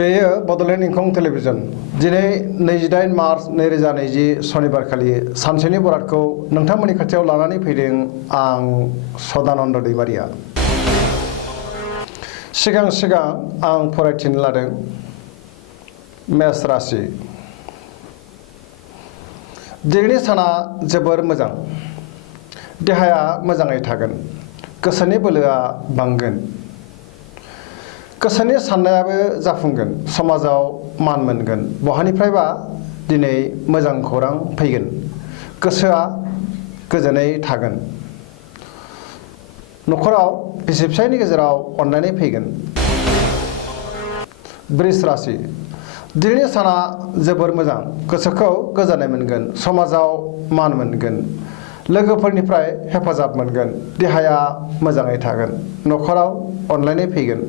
बेयो बड'लेण्ड इंखं टेलिभिजन दिनै 28 मार्च 2020 सनिबार खालि सानसेनि बरादखौ नोंथांमोननि खाथियाव लानानै फैदों आं सदानन्द दैमारिया। सिगां आं फरायथिनो लादों मेष राशि। दिनैनि साना जोबोर मोजां, देहाया मोजाङै थागोन, गोसोनि बोलोआ बांगोन, गोसोनि साननायाबो जाफुंगोन, समाजाव मान मोनगोन, बहानिफ्रायबा दिनै मोजां खौरां फैगोन, गोसोआ गोजोनै थागोन, न'खराव बिसि फिसायनि गेजेराव अनलायनाय फैगोन। बृष राशि। दिनैनि साना जोबोर मोजां, गोसोखौ गोजोननाय मोनगोन, समाजाव मान मोनगोन, लोगोफोरनिफ्राय हेफाजाब मोनगोन, देहाया मोजाङै थागोन, न'खराव अनलायनाय फैगोन।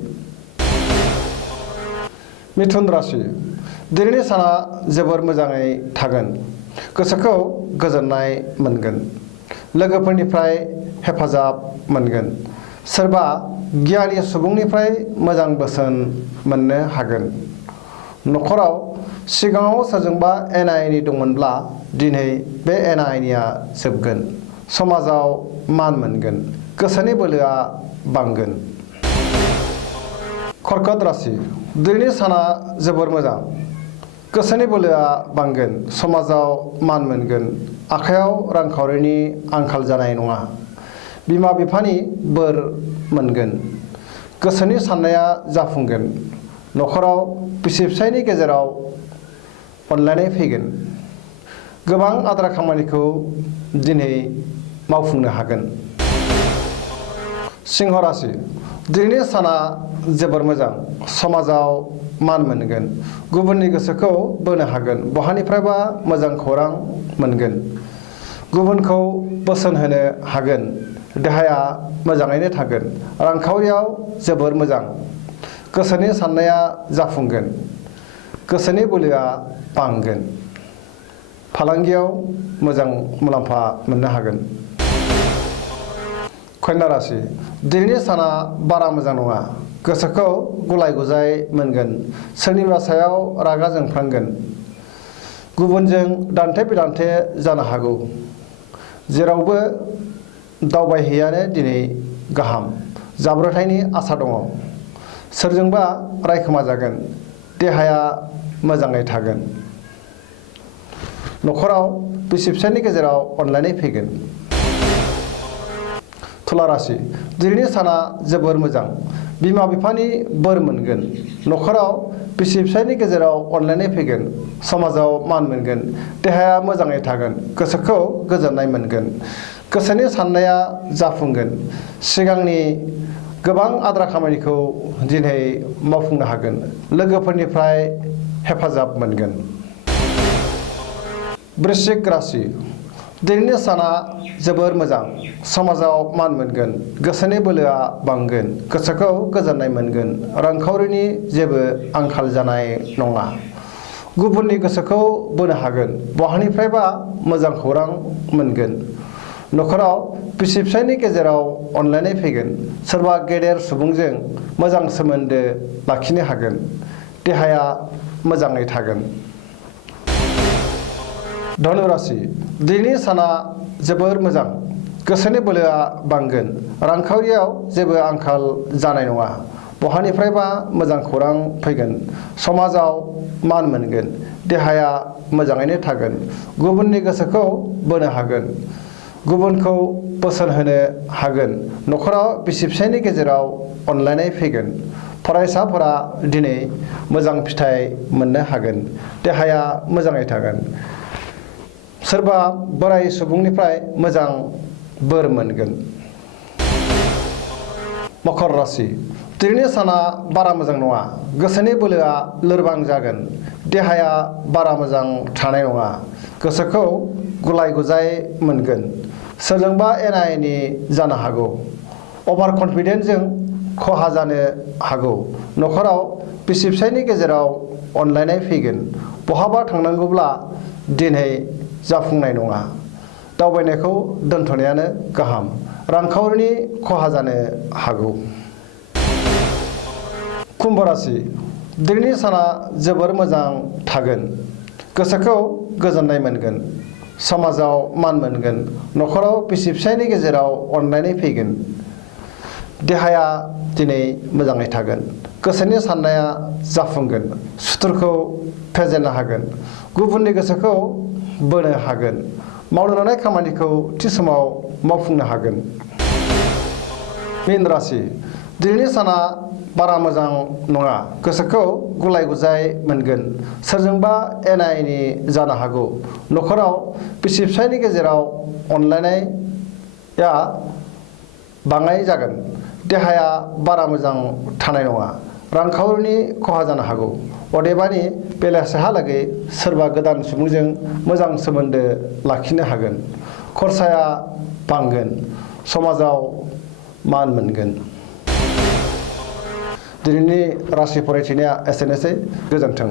मिथुन राशि। दिनैनि साना जोबोर मोजाङै थागोन, गोसोखौ गोजोननाय मोनगोन, लोगोफोरनिफ्राय हेफाजाब मोनगोन, सोरबा गियानि सुबुंनिफ्राय मोजां बोसोन मोननो हागोन, न'खराव सिगाङाव सोरजोंबा एना-एनि दंमोनब्ला दिनै बे एना-एनिया जोबगोन, समाजाव मान मोनगोन, गोसोनि बोलोआ बांगोन। कर्कट राशि। दिनैनि साना जोबोर मोजां, गोसोनि बोलोआ बांगोन, समाजाव मान मोनगोन, आखायाव रांखावरिनि आंखाल जानाय नङा, बिमा-बिफानि बोर मोनगोन, गोसोनि साननाया जाफुंगोन, न'खराव बिसि-फिसायनि गेजेराव अनलायनाय फैगोन, गोबां आद्रा खामानिखौ दिनै मावफुंनो हागोन। सिंह राशि। दिनैनि साना जोबोर मोजां, समाजाव मान मोनगोन, गुबुननि गोसोखौ बोनो हागोन, बहानिफ्रायबा मोजां खौरां मोनगोन, गुबुनखौ बोसोन होनो हागोन, देहाया मोजाङैनो थागोन, रांखावरियाव जोबोर मोजां, गोसोनि साननाया जाफुंगोन, गोसोनि बोलोआ बांगोन, फालांगियाव मोजां मुलाम्फा मोननो हागोन। कन्या राशि। दिनैनि साना बारा मोजां नङा, गोसोखौ गुलाय-गुजाय मोनगोन, सोरनिबा सायाव रागा जोंफ्लांगोन, गुबुनजों दान्थे-बिदान्थे जानो हागौ, जेरावबो दावबायहैयानो दिनै गाहाम, जाब्रबथायनि आसा दङ, सोरजोंबा रायखोमाजागोन, देहाया मोजाङै थागोन, न'खराव बिसि-फिसायनि गेजेराव अनलायनाय फैगोन। तुला राशि। दिनैनि साना जोबोर मोजां, बिमा-बिफानि बोर मोनगोन, न'खराव बिसि-फिसायनि गेजेराव अनलायनाय फैगोन, समाजाव मान मोनगोन, देहाया मोजाङै थागोन, गोसोखौ गोजोननाय मोनगोन, गोसोनि साननाया जाफुंगोन, सिगांनि गोबां आद्रा खामानिखौ दिनै मावफुंनो हागोन, लोगोफोरनिफ्राय हेफाजाब मोनगोन। वृश्चिक राशि। दिनैनि साना जोबोर मोजां, समाजाव मान मोनगोन, गोसोनि बोलोआ बांगोन, गोसोखौ गोजोननाय मोनगोन, रांखावरिनि जेबो आंखाल जानाय नङा, गुबुननि गोसोखौ बोनो हागोन, बहानिफ्रायबा मोजां खौरां मोनगोन, न'खराव बिसि-फिसायनि गेजेराव अनलायनाय फैगोन, सोरबा गेदेर सुबुंजों मोजां सोमोन्दो लाखिनो हागोन, देहाया मोजाङै थागोन। धनु राशि। दिनैनि साना जोबोर मोजां, गोसोनि बोलोआ बांगोन, रांखावरियाव जेबो आंखाल जानाय नङा, बहानिफ्रायबा मोजां खौरां फैगोन, समाजाव मान मोनगोन, देहाया मोजाङैनो थागोन, गुबुननि गोसोखौ बोनो हागोन, गुबुनखौ बोसोन होनो हागोन, न'खराव बिसि-फिसायनि गेजेराव अनलायनाय फैगोन, फरायसाफोरा दिनै मोजां फिथाइ मोननो हागोन, देहाया मोजाङै थागोन, सोरबा बोराय सुबुंनिफ्राय मोजां बोर मोनगोन। मकर राशि। दिनैनि साना बारा मोजां नङा, गोसोनि बोलोआ लोरबां जागोन, देहाया बारा मोजां थानाय नङा, गोसोखौ गुलाय-गुजाय मोनगोन, सोरजोंबा एना-एनि जानो हागौ, अभार कनफिडेन्सजों खहा जानो हागौ, न'खराव बिसि-फिसायनि गेजेराव अनलायनाय फैगोन, बहाबा थांनांगौब्ला दिनै जाफुंनाय नङा, दावबायनायखौ दोनथ'नायानो गाहाम, रांखावरिनि खहा जानो हागौ। कुम्भ राशि। दिनैनि साना जोबोर मोजां थागोन। गोसोखौ गोजोननाय मोनगोन। समाजाव मान मोनगोन। न'खराव बिसि फिसायनि गेजेराव अनलायनाय फैगोन। देहाया दिनै मोजाङै थागोन। गोसोनि साननाया जाफुंगोन। सुथुरखौ फेजेननो हागोन। गुबुननि गोसोखौ बोनो हागोन। मावनो लानाय खामानिखौ थि समाव मावफुंनो हागोन। मीन राशि दिनैनि साना बारा मोजां नङा। गोसोखौ गुलाय गुजाय मोनगोन। सोरजोंबा एना एनि जानो हागौ। न'खराव बिसि फिसायनि गेजेराव अनलायनाया बाङाय जागोन। देहाया बारा मोजां थानाय नङा। रांखावरिनि खहा जानो हागौ। अदेबानि बेलासिहालागै सोरबा गोदान सुबुंजों मोजां सोमोन्दो लाखिनो हागोन। खरसाया बांगोन। समाजाव मान मोनगोन। दिनैनि राशि फरायथिनाया एसेनोसै। गोजोन्थों।